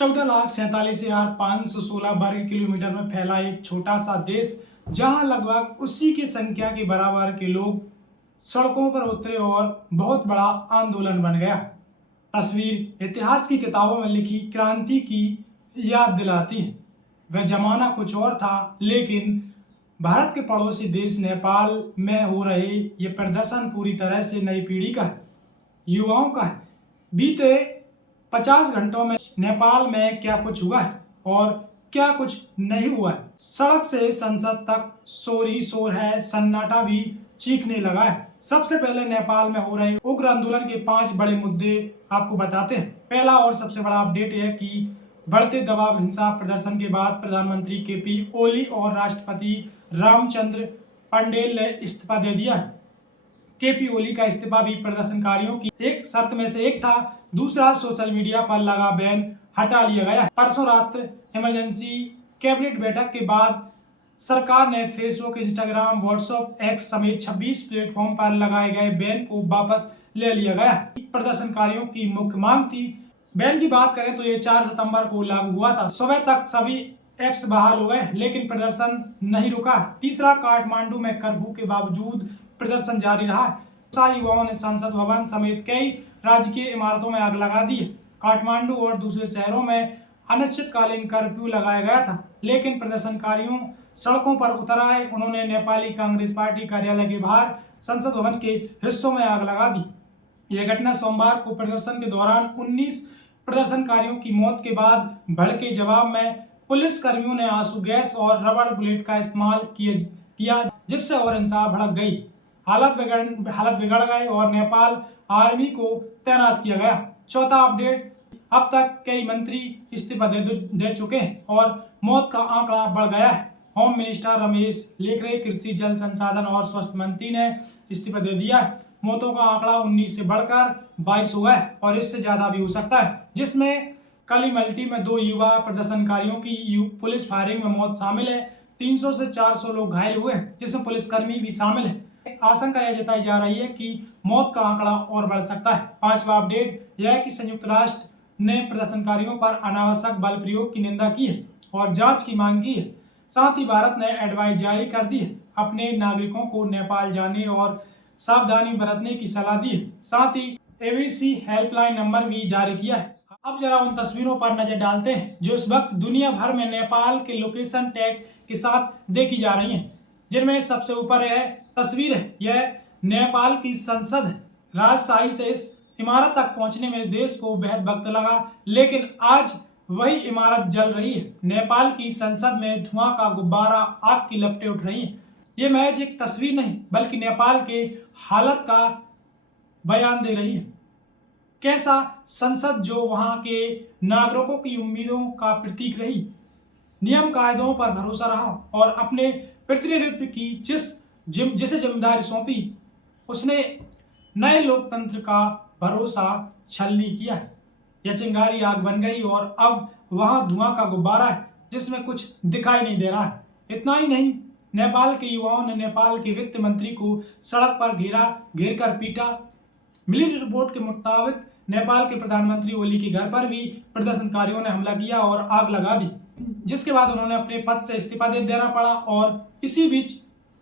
14,47,516 वर्ग किलोमीटर में फैला एक छोटा सा देश, जहां लगभग उसी की संख्या के बराबर के लोग सड़कों पर उतरे और बहुत बड़ा आंदोलन बन गया। तस्वीर इतिहास की किताबों में लिखी क्रांति की याद दिलाती है। वह जमाना कुछ और था, लेकिन भारत के पड़ोसी देश नेपाल में हो रहे ये प्रदर्शन पूरी तरह से नई पीढ़ी का है, युवाओं का है। बीते 50 घंटों में नेपाल में क्या कुछ हुआ है और क्या कुछ नहीं हुआ है। सड़क से संसद तक शोर ही शोर है, सन्नाटा भी चीखने लगा है। सबसे पहले नेपाल में हो रहे उग्र आंदोलन के 5 बड़े मुद्दे आपको बताते हैं। पहला और सबसे बड़ा अपडेट है कि बढ़ते दबाव हिंसा प्रदर्शन के बाद प्रधानमंत्री केपी ओली और राष्ट्रपति रामचंद्र पटेल ने इस्तीफा दे दिया है। केपी ओली का इस्तीफा भी प्रदर्शनकारियों की एक शर्त में से एक था। दूसरा, सोशल मीडिया पर लगा बैन हटा लिया गया। परसों रात इमरजेंसी कैबिनेट बैठक के बाद सरकार ने फेसबुक, इंस्टाग्राम, व्हाट्सएप, एक्स समेत 26 प्लेटफॉर्म पर लगाए गए बैन को वापस ले लिया गया। प्रदर्शनकारियों की मुख्य मांग थी। बैन की बात करें तो ये 4 सितंबर को लागू हुआ था। सुबह तक सभी ऐप्स बहाल हो गए, लेकिन प्रदर्शन नहीं रुका। तीसरा, काठमांडू में कर्फ्यू के बावजूद प्रदर्शन जारी रहा। युवाओं ने संसद भवन समेत कई राजकीय इमारतों में आग लगा दी। काठमांडू और दूसरे शहरों में अनिश्चितकालीन कर्फ्यू लगाया गया था, लेकिन प्रदर्शनकारियों सड़कों पर उतर आए। उन्होंने नेपाली कांग्रेस पार्टी कार्यालय के बाहर संसद भवन के हिस्सों में आग लगा दी। यह घटना सोमवार को प्रदर्शन के दौरान 19 प्रदर्शनकारियों की मौत के बाद भड़के जवाब में पुलिस कर्मियों ने आंसू गैस और रबड़ बुलेट का इस्तेमाल किया, जिससे और हिंसा भड़क गई। हालत बिगड़ गए और नेपाल आर्मी को तैनात किया गया। चौथा अपडेट, अब तक कई मंत्री इस्तीफा दे चुके हैं और मौत का आंकड़ा बढ़ गया है। होम मिनिस्टर रमेश लेखरे, कृषि, जल संसाधन और स्वास्थ्य मंत्री ने इस्तीफा दे दिया। मौतों का आंकड़ा 19 से बढ़कर 22 हो गया और इससे ज्यादा भी हो सकता है, जिसमें कलिमल्टी में 2 युवा प्रदर्शनकारियों की पुलिस फायरिंग में मौत शामिल है। 300 से 400 लोग घायल हुए, जिसमें पुलिसकर्मी भी शामिल है। आशंका यह जताई जा रही है कि मौत का आंकड़ा और बढ़ सकता है। 5वां अपडेट यह है कि संयुक्त राष्ट्र ने प्रदर्शनकारियों पर अनावश्यक बल प्रयोग की निंदा की है और जांच की मांग की है। साथ ही भारत ने एडवाइस जारी कर दी है, अपने नागरिकों को नेपाल जाने और सावधानी बरतने की सलाह दी है। साथ ही एबीसी हेल्पलाइन नंबर भी जारी किया है। अब जरा उन तस्वीरों पर नजर डालते हैं जो इस वक्त दुनिया भर में नेपाल के लोकेशन टैग के साथ देखी जा रही हैं, जिनमें सबसे ऊपर यह तस्वीर है। यह नेपाल की संसद है। राजशाही से इस इमारत तक पहुंचने में इस देश को बेहद वक्त लगा, लेकिन आज वही इमारत जल रही है। नेपाल की संसद में धुआं का गुब्बारा, आग की लपटें उठ रही हैं। ये महज एक तस्वीर नहीं, बल्कि नेपाल के हालत का बयान दे रही है। कैसा संसद जो वहां के नागरिकों की उम्मीदों का प्रतीक रही, नियम कायदों पर भरोसा रहा और अपने प्रतिनिधित्व की जिसे जिम्मेदारी सौंपी, उसने नए लोकतंत्र का भरोसा छलनी किया है। यह चिंगारी आग बन गई और अब वहां धुआं का गुब्बारा है, जिसमें कुछ दिखाई नहीं दे रहा है। इतना ही नहीं, नेपाल के युवाओं ने नेपाल के वित्त मंत्री को सड़क पर घेर कर पीटा। मिली रिपोर्ट के मुताबिक नेपाल के प्रधानमंत्री ओली के घर पर भी प्रदर्शनकारियों ने हमला किया और आग लगा दी, जिसके बाद उन्होंने अपने पद से इस्तीफा दे देना पड़ा। और इसी बीच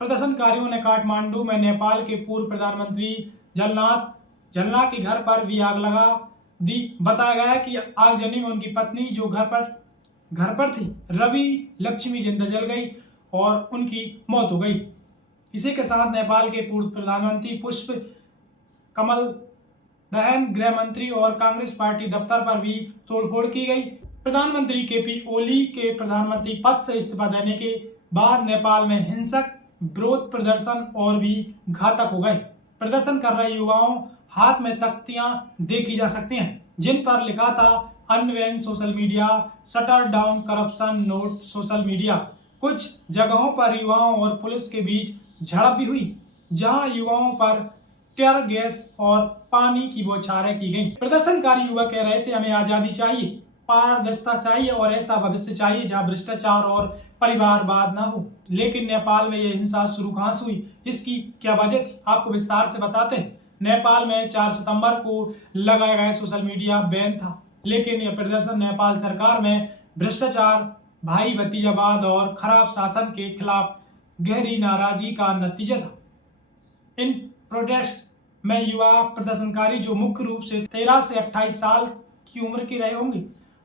प्रदर्शनकारियों ने काठमांडू में नेपाल के पूर्व प्रधानमंत्री झलनाथ के घर पर भी आग लगा दी। बताया गया कि आगजनी में उनकी पत्नी जो घर पर थी, रवि लक्ष्मी, जिंदा जल गई और उनकी मौत हो गई। इसी के साथ नेपाल के पूर्व प्रधानमंत्री पुष्प कमल दहन, गृह मंत्री और कांग्रेस पार्टी दफ्तर पर भी तोड़फोड़ की गई। प्रधानमंत्री केपी ओली के प्रधानमंत्री पद से इस्तीफा देने के बाद नेपाल में हिंसक विरोध प्रदर्शन और भी घातक हो गए। प्रदर्शन कर रहे युवाओं हाथ में तख्तियां देखी जा सकती हैं, जिन पर लिखा था unban social media, shutter down corruption, note social media. कुछ जगहों पर युवाओं और पुलिस के बीच झड़प भी हुई, जहां युवाओं पर टीयर गैस और पानी की बौछारें की गई। प्रदर्शनकारी युवा कह रहे थे, हमें आजादी चाहिए, पारदर्शिता चाहिए और ऐसा भविष्य चाहिए जहां भ्रष्टाचार और परिवारवाद ना हो। लेकिन नेपाल में यह हिंसा शुरू कहां से हुई, इसकी क्या वजह थी, आपको विस्तार से बताते हैं। नेपाल में 4 सितंबर को लगाया गया सोशल मीडिया बैन था, लेकिन यह प्रदर्शन नेपाल सरकार में भ्रष्टाचार, भाई भतीजावाद और खराब शासन के खिलाफ गहरी नाराजगी का नतीजा था। इन प्रोटेस्ट में युवा प्रदर्शनकारी, जो मुख्य रूप से 13 से 28 साल की उम्र के रहे होंगे,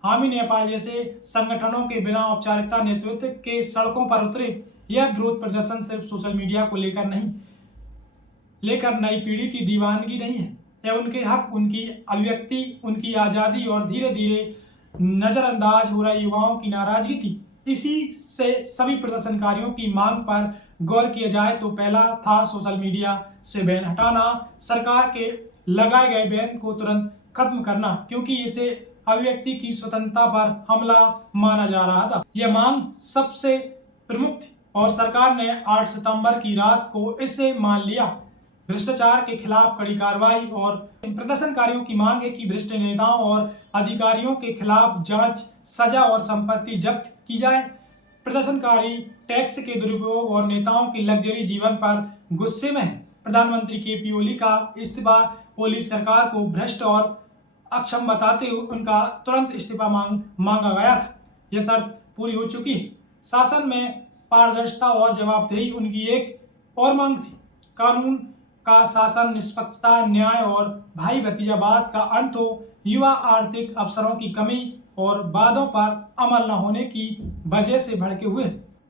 हामी नेपाल जैसे संगठनों के बिना औपचारिकता नेतृत्व के सड़कों पर उतरे। यह विरोध प्रदर्शन सिर्फ सोशल मीडिया को लेकर नई पीढ़ी की दीवानगी नहीं है। यह उनके हक, उनकी अभिव्यक्ति, उनकी आज़ादी और धीरे धीरे नज़रअंदाज हो रहे युवाओं की नाराजगी थी। इसी से सभी प्रदर्शनकारियों की मांग पर गौर किया जाए तो पहला था सोशल मीडिया से बैन हटाना, सरकार के लगाए गए बैन को तुरंत खत्म करना, क्योंकि इसे अभिव्यक्ति की स्वतंत्रता पर हमला माना जा रहा था। यह मांग सबसे प्रमुख थी और सरकार ने 8 सितंबर की रात को इसे मान लिया। भ्रष्टाचार के खिलाफ कड़ी कार्रवाई और प्रदर्शनकारियों की मांग है कि भ्रष्ट नेताओं और अधिकारियों के खिलाफ जांच, सजा और संपत्ति जब्त की जाए। प्रदर्शनकारी टैक्स के दुरुपयोग और नेताओं के लग्जरी जीवन पर गुस्से में है। प्रधानमंत्री केपी ओली का इस्तीफा ओली सरकार को भ्रष्ट और अक्षम बताते हुए उनका तुरंत इस्तीफा मांगा गया था। यह शर्त पूरी हो चुकी है। शासन में पारदर्शिता और जवाबदेही उनकी एक और मांग थी। कानून का शासन, निष्पक्षता, न्याय और भाई भतीजावाद का अंत हो। युवा आर्थिक अवसरों की कमी और वादों पर अमल न होने की वजह से भड़के हुए।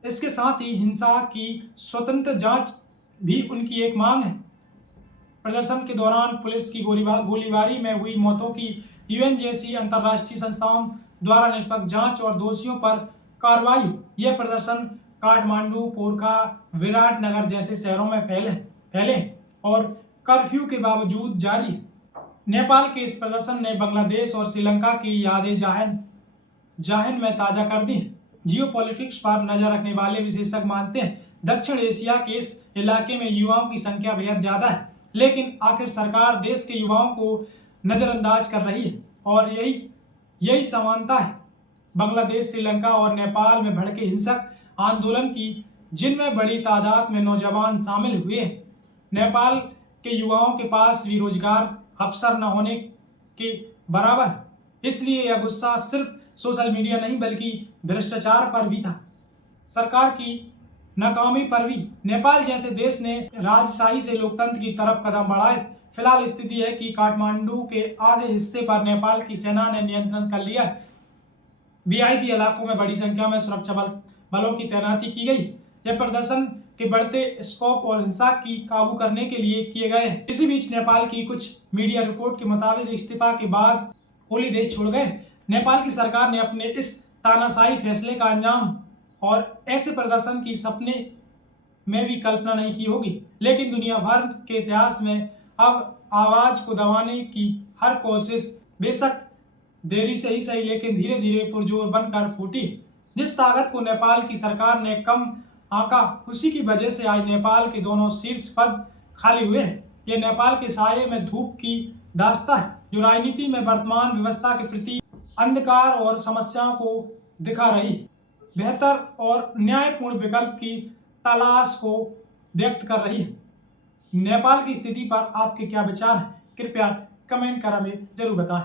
इसके साथ ही हिंसा की स्वतंत्र जांच भी उनकी एक मांग है। प्रदर्शन के दौरान पुलिस की गोलीबारी में हुई मौतों की यूएन जैसी अंतर्राष्ट्रीय संस्थाओं द्वारा निष्पक्ष जांच और दोषियों पर कार्रवाई। यह प्रदर्शन काठमांडू, पोरखा, विराटनगर जैसे शहरों में फैले और कर्फ्यू के बावजूद जारी है। नेपाल के इस प्रदर्शन ने बांग्लादेश और श्रीलंका की यादें जहन में ताज़ा कर दी। जियोपॉलिटिक्स पर नजर रखने वाले विशेषज्ञ मानते हैं दक्षिण एशिया के इस इलाके में युवाओं की संख्या बेहद ज़्यादा है, लेकिन आखिर सरकार देश के युवाओं को नज़रअंदाज कर रही है और यही समानता है बांग्लादेश, श्रीलंका और नेपाल में भड़के हिंसक आंदोलन की, जिनमें बड़ी तादाद में नौजवान शामिल हुए। नेपाल के युवाओं के पास भी रोजगार अवसर न होने के बराबर है। इसलिए यह गुस्सा सिर्फ सोशल मीडिया नहीं बल्कि भ्रष्टाचार पर भी था, सरकार की नाकामी पर भी। नेपाल जैसे देश ने राजशाही से लोकतंत्र की तरफ कदम बढ़ाए। फिलहाल स्थिति है कि काठमांडू के आधे हिस्से पर नेपाल की सेना ने नियंत्रण कर लिया है। वीआईपी इलाकों में बड़ी संख्या में सुरक्षा बलों की तैनाती की गई। यह प्रदर्शन के बढ़ते स्कोप और हिंसा की काबू करने के लिए किए गए हैं। इसी बीच नेपाल की कुछ मीडिया रिपोर्ट के मुताबिक इस्तीफा के बाद ओली देश छोड़ गए। नेपाल की सरकार ने अपने इस तानाशाही फैसले का अंजाम और ऐसे प्रदर्शन की सपने में भी कल्पना नहीं की होगी, लेकिन दुनिया भर के इतिहास में अब आवाज को दबाने की हर कोशिश बेशक देरी से ही सही लेकिन धीरे धीरे पुरजोर बनकर फूटी। जिस ताकत को नेपाल की सरकार ने कम आंका, उसी की वजह से आज नेपाल के दोनों शीर्ष पद खाली हुए हैं। यह नेपाल के साये में धूप की दास्तां है, जो राजनीति में वर्तमान व्यवस्था के प्रति अंधकार और समस्याओं को दिखा रही, बेहतर और न्यायपूर्ण विकल्प की तलाश को व्यक्त कर रही है। नेपाल की स्थिति पर आपके क्या विचार हैं? कृपया कमेंट कर हमें जरूर बताएं।